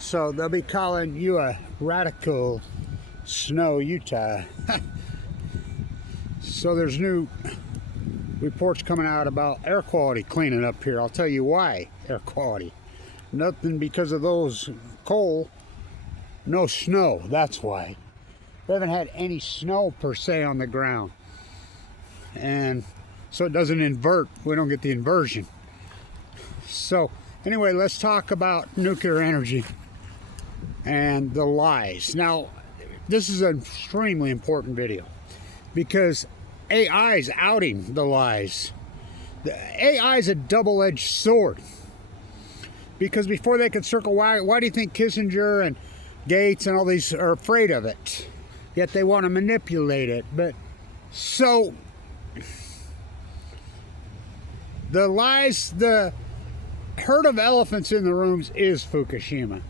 So they'll be calling you a radical snow Utah. So there's new reports coming out about air quality cleaning up here. I'll tell you why. Air quality. Nothing because of those coal. No snow. That's why. We haven't had any snow per se on the ground. And so it doesn't invert. We don't get the inversion. So anyway, let's talk about nuclear energy and the lies. Now, this is an extremely important video because AI is outing the lies. The AI is a double-edged sword. Because before they could circle, why do you think Kissinger and Gates and all these are afraid of it? Yet they want to manipulate it. But so the lies, the herd of elephants in the rooms is Fukushima.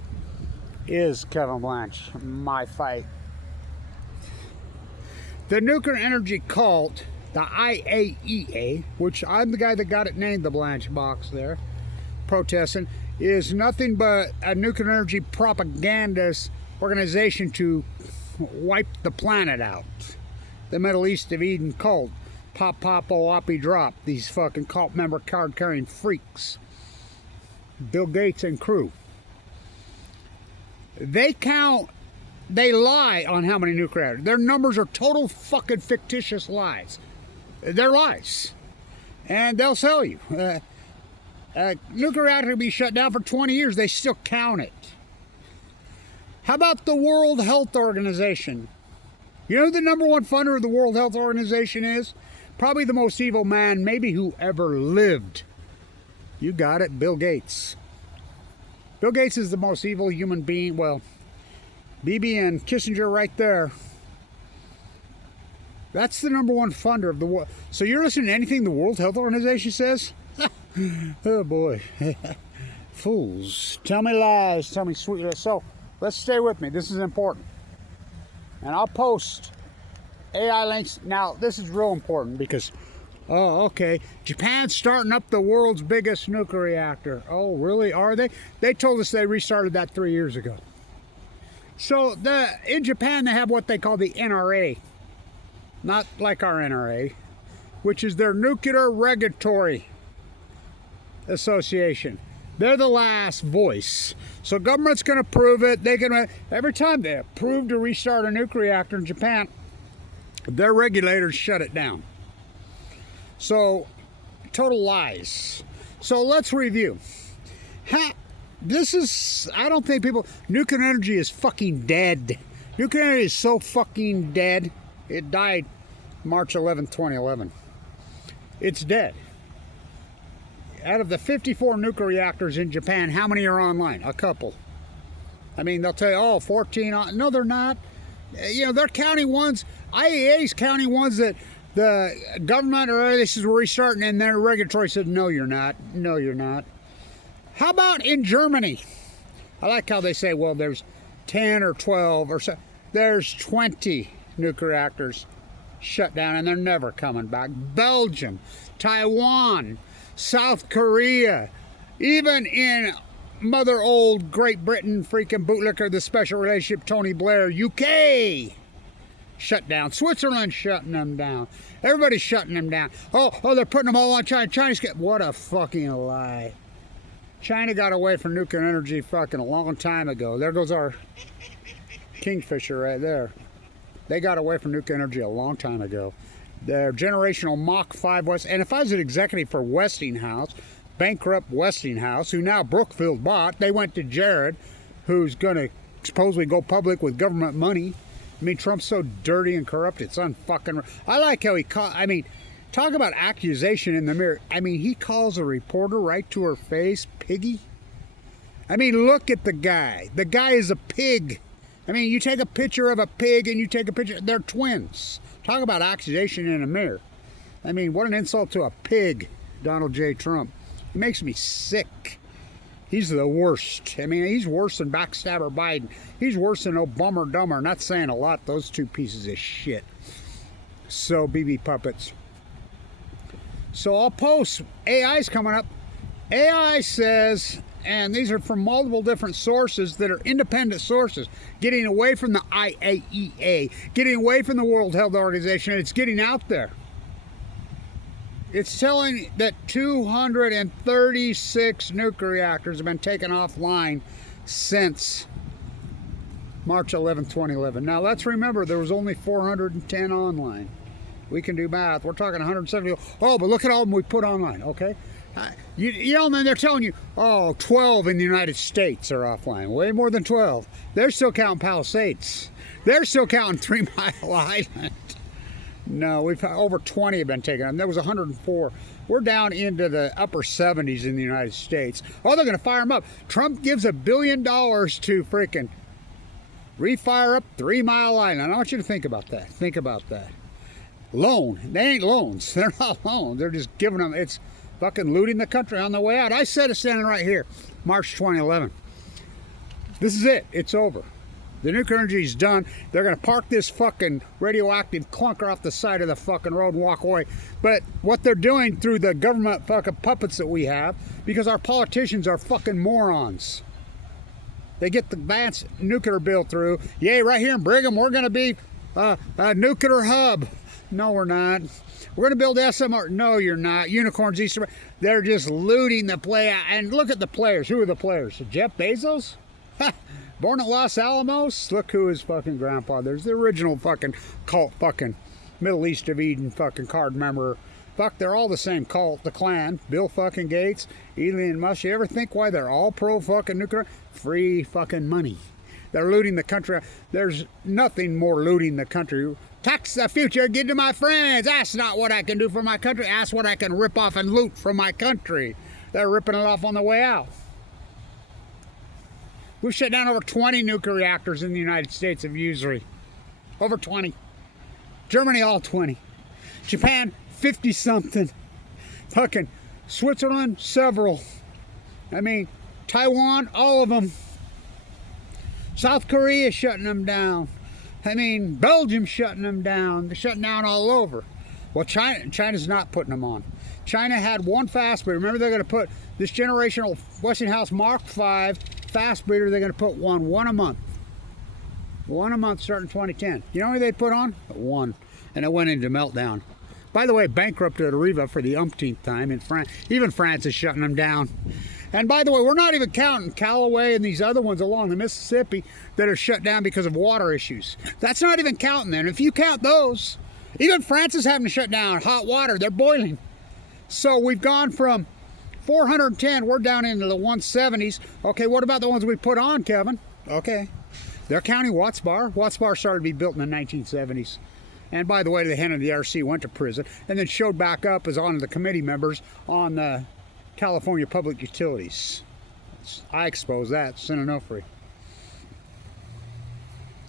Is Kevin Blanch my fight? The nuclear energy cult, the IAEA, which I'm the guy that got it named the Blanch box there, protesting, is nothing but a nuclear energy propagandist organization to wipe the planet out. The Middle East of Eden cult. Pop, pop, oppie, drop. These fucking cult member card-carrying freaks. Bill Gates and crew. They lie on how many nuclear. Their numbers are total fucking fictitious lies. They're lies. And they'll sell you. Nuclear reactor will be shut down for 20 years. They still count it. How about the World Health Organization? You know who the #1 funder of the World Health Organization is? Probably the most evil man maybe who ever lived. You got it, Bill Gates. Bill Gates is the most evil human being. Well, BB and Kissinger right there. That's the #1 funder of the world. So you're listening to anything the World Health Organization says? Oh boy. Fools. Tell me lies. Tell me sweet lies. So let's stay with me. This is important. And I'll post AI links. Now, this is real important because, oh, okay. Japan's starting up the world's biggest nuclear reactor. Oh, really? Are they? They told us they restarted that 3 years ago. So in Japan, they have what they call the NRA. Not like our NRA, which is their Nuclear Regulatory Association. They're the last voice. So government's going to prove it. They can, every time they approve to restart a nuclear reactor in Japan, their regulators shut it down. So total lies. So let's review. This is, I don't think people, nuclear energy is fucking dead. Nuclear energy is so fucking dead. It died March 11, 2011. It's dead. Out of the 54 nuclear reactors in Japan, how many are online? A couple. I mean, they'll tell you, oh, 14 on. No, they're not. You know, they're counting ones. IAEA's counting ones that the government or this is restarting, and their regulatory said, no, you're not. No, you're not. How about in Germany? I like how they say, well, there's 10 or 12 or so. There's 20 nuclear reactors shut down, and they're never coming back. Belgium, Taiwan, South Korea, even in mother old Great Britain, freaking bootlicker, the special relationship, Tony Blair, UK, shut down. Switzerland shutting them down. Everybody's shutting them down. Oh, they're putting them all on China. China's what a fucking lie. China got away from nuclear energy fucking a long time ago. There goes our kingfisher right there. They got away from nuclear energy a long time ago. Their generational Mach 5 West, and if I was an executive for Westinghouse, bankrupt Westinghouse, who now Brookfield bought, they went to Jared, who's going to supposedly go public with government money. I mean, Trump's so dirty and corrupt, it's unfucking. I like how talk about accusation in the mirror. I mean, he calls a reporter right to her face, piggy. I mean, look at the guy. The guy is a pig. I mean, you take a picture of a pig and you take a picture, they're twins. Talk about accusation in a mirror. I mean, what an insult to a pig, Donald J. Trump. He makes me sick. He's the worst. I mean, he's worse than backstabber Biden. He's worse than Obama Dumber. Not saying a lot, those two pieces of shit. So, BB puppets. So I'll post, AI's coming up. AI says And these are from multiple different sources that are independent sources, getting away from the IAEA, getting away from the World Health Organization. It's getting out there. It's telling that 236 nuclear reactors have been taken offline since March 11, 2011. Now let's remember there was only 410 online. We can do math. We're talking 170. Oh, but look at all of them we put online, okay? You know, and then they're telling you, oh, 12 in the United States are offline. Way more than 12. They're still counting Palisades. They're still counting 3 Mile Island. No, we've had over 20 have been taken. And there was 104. We're down into the upper 70s in the United States. Oh, they're going to fire them up. Trump gives $1 billion to freaking refire up 3 Mile Island. I want you to think about that. Think about that. Loan. They ain't loans. They're not loans. They're just giving them. It's fucking looting the country on the way out. I said it standing right here, March 2011. This is it. It's over. The nuclear energy is done. They're going to park this fucking radioactive clunker off the side of the fucking road and walk away. But what they're doing through the government fucking puppets that we have, because our politicians are fucking morons. They get the advanced nuclear bill through. Yay, right here in Brigham, we're going to be a nuclear hub. No, we're not. We're going to build SMR. No, you're not. Unicorns, Easter. They're just looting the play. And look at the players. Who are the players? Jeff Bezos? Born at Los Alamos? Look who his fucking grandpa. There's the original fucking cult fucking Middle East of Eden fucking card member. Fuck, they're all the same cult. The Klan. Bill fucking Gates. Elon Musk. You ever think why they're all pro fucking nuclear? Free fucking money. They're looting the country. There's nothing more looting the country. Tax the future, give to my friends. That's not what I can do for my country. That's what I can rip off and loot from my country. They're ripping it off on the way out. We've shut down over 20 nuclear reactors in the United States of usury. Over 20. Germany, all 20. Japan, 50-something. Fucking Switzerland, several. I mean, Taiwan, all of them. South Korea shutting them down. I mean, Belgium's shutting them down. They're shutting down all over. Well, China's not putting them on. China had one fast breeder. Remember, they're going to put this generational Westinghouse Mark V fast breeder. They're going to put one a month. One a month starting 2010. You know how many they put on? One. And it went into meltdown. By the way, bankrupted Areva for the umpteenth time in France. Even France is shutting them down. And by the way, we're not even counting Callaway and these other ones along the Mississippi that are shut down because of water issues. That's not even counting them. If you count those, even France is having to shut down hot water. They're boiling. So we've gone from 410, we're down into the 170s. Okay, what about the ones we put on, Kevin? Okay. They're counting Watts Bar. Watts Bar started to be built in the 1970s. And by the way, the head of the RC went to prison and then showed back up as one of the committee members on the California Public Utilities. I exposed that, Senate Onofre.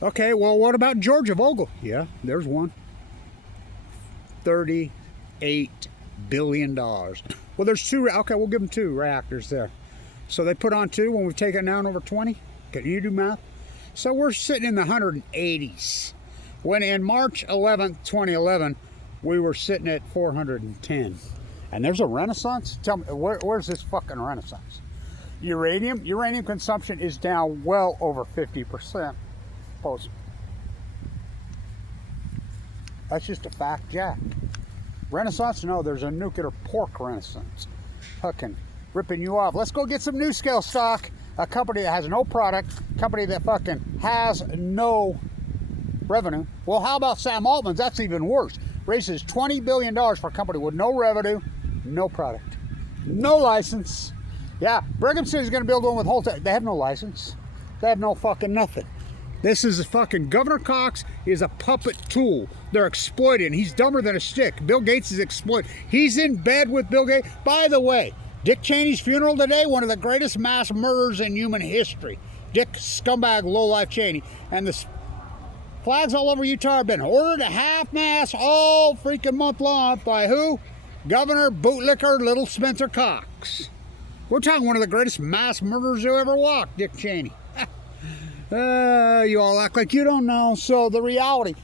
Okay, well, what about Georgia Vogel? Yeah, there's one. $38 billion. Well, there's two. Okay, we'll give them 2 reactors there. So they put on 2 when we've taken down over 20. Can you do math? So we're sitting in the 180s. When in March 11th, 2011, we were sitting at 410. And there's a renaissance? Tell me, where's this fucking renaissance? Uranium consumption is down well over 50%. Post. That's just a fact, Jack. Renaissance? No, there's a nuclear pork renaissance. Fucking ripping you off. Let's go get some new scale stock. A company that has no product. A company that fucking has no revenue. Well, how about Sam Altman's? That's even worse. Raises $20 billion for a company with no revenue, no product, no license. Yeah, Brigham City's going to build one with Holtec. They have no license. They have no fucking nothing. This is a fucking Governor Cox is a puppet tool. They're exploiting. He's dumber than a stick. Bill Gates is exploited. He's in bed with Bill Gates. By the way, Dick Cheney's funeral today, one of the greatest mass murders in human history. Dick scumbag lowlife Cheney. And the flags all over Utah have been ordered at half-mast all freaking month long by who? Governor Bootlicker Little Spencer Cox. We're talking one of the greatest mass murderers who ever walked, Dick Cheney. You all act like you don't know. So the reality,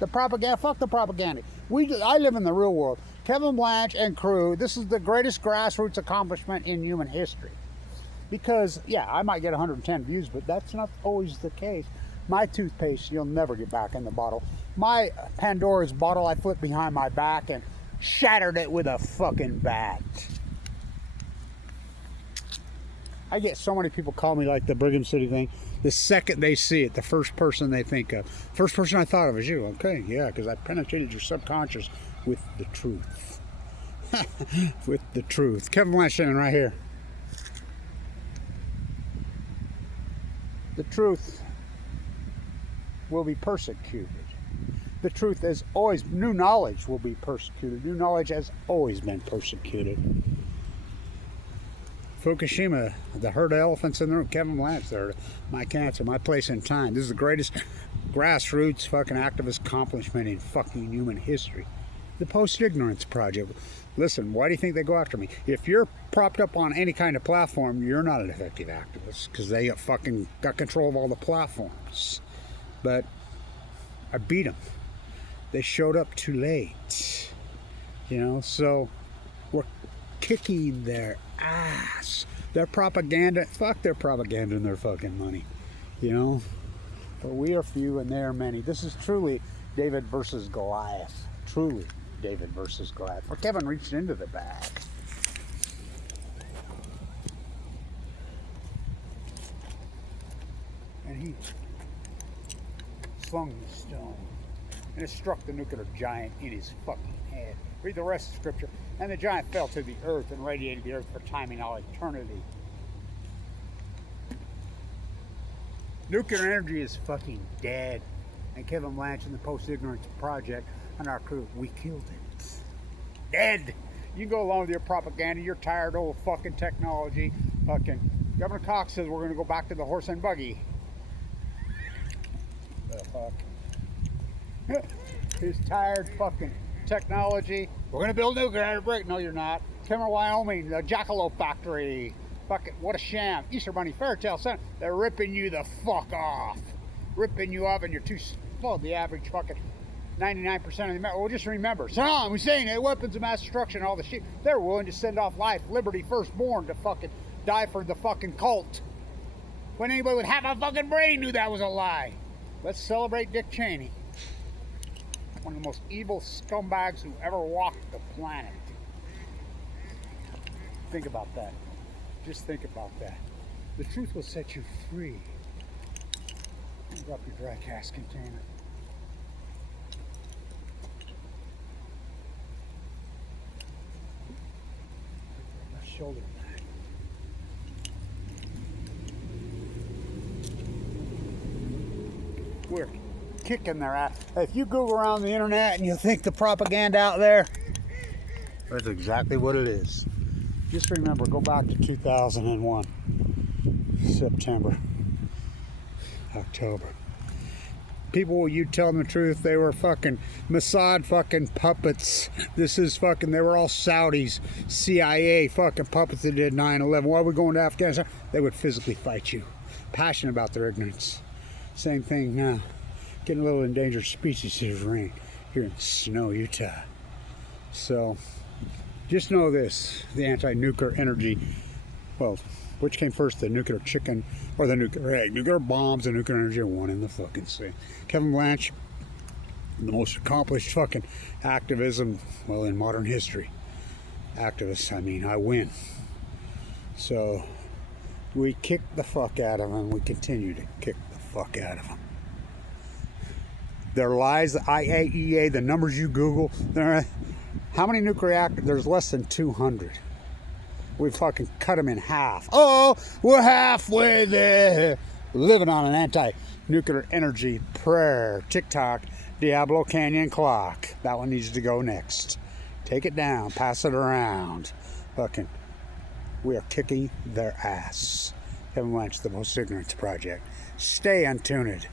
the propaganda, fuck the propaganda. I live in the real world. Kevin Blanch and crew, this is the greatest grassroots accomplishment in human history. Because, yeah, I might get 110 views, but that's not always the case. My toothpaste, you'll never get back in the bottle. My Pandora's bottle, I flipped behind my back and shattered it with a fucking bat. I get so many people call me like the Brigham City thing. The second they see it, the first person they think of. First person I thought of is you. Okay, yeah, because I penetrated your subconscious with the truth. With the truth. Kevin Blanch right here. The truth will be persecuted. The truth has always, new knowledge will be persecuted. New knowledge has always been persecuted. Fukushima, the herd of elephants in the room. Kevin Blanch there. My cancer, my place in time. This is the greatest grassroots fucking activist accomplishment in fucking human history. The Post-Ignorance Project. Listen, why do you think they go after me? If you're propped up on any kind of platform, you're not an effective activist because they fucking got control of all the platforms. But I beat them. They showed up too late. You know, so we're kicking their ass. Their propaganda, fuck their propaganda and their fucking money. You know? But we are few and they are many. This is truly David versus Goliath. Truly David versus Goliath. Or Kevin reached into the bag. And he flung the stone. And it struck the nuclear giant in his fucking head. Read the rest of the scripture. And the giant fell to the earth and radiated the earth for time in all eternity. Nuclear energy is fucking dead. And Kevin Blanch and the Post-Ignorance Project and our crew, we killed it. Dead. You can go along with your propaganda, your tired old fucking technology. Fucking Governor Cox says we're going to go back to the horse and buggy. The fuck? His tired fucking technology. We're going to build nuclear break. No, you're not. Kimmer, Wyoming, the Jackalope factory. Fucking, what a sham. Easter Bunny Fairtale Center. They're ripping you the fuck off. Ripping you off and you're too slow. The average fucking 99% of the Americans. Well, just remember, Saddam Hussein had weapons of mass destruction and all the shit. They're willing to send off life, liberty, firstborn to fucking die for the fucking cult. When anybody with half a fucking brain knew that was a lie. Let's celebrate Dick Cheney. One of the most evil scumbags who ever walked the planet. Think about that. Just think about that. The truth will set you free. Drop your dry gas container. Left shoulder back. We're kicking their ass. If you Google around the internet and you think the propaganda out there, that's exactly what it is. Just remember, go back to 2001, September, October. People, you tell them the truth, they were fucking Mossad fucking puppets. This is fucking, they were all Saudis, CIA fucking puppets that did 9/11. Why are we going to Afghanistan? They would physically fight you. Passionate about their ignorance. Same thing now. Getting a little endangered species here in Snow, Utah. So, just know this, the anti-nuclear energy, well, which came first, the nuclear chicken or the nuclear egg? Nuclear bombs and nuclear energy are one in the fucking same. Kevin Blanch, the most accomplished fucking activism, well, in modern history. Activists, I mean, I win. So, we kick the fuck out of them. We continue to kick the fuck out of them. Their lies, the IAEA, the numbers you Google, how many nuclear reactors? There's less than 200. We fucking cut them in half. Oh, we're halfway there. Living on an anti-nuclear energy prayer. TikTok, Diablo Canyon clock. That one needs to go next. Take it down, pass it around. Fucking, we are kicking their ass. Kevin Blanch, the Post-Ignorance Project. Stay untuned.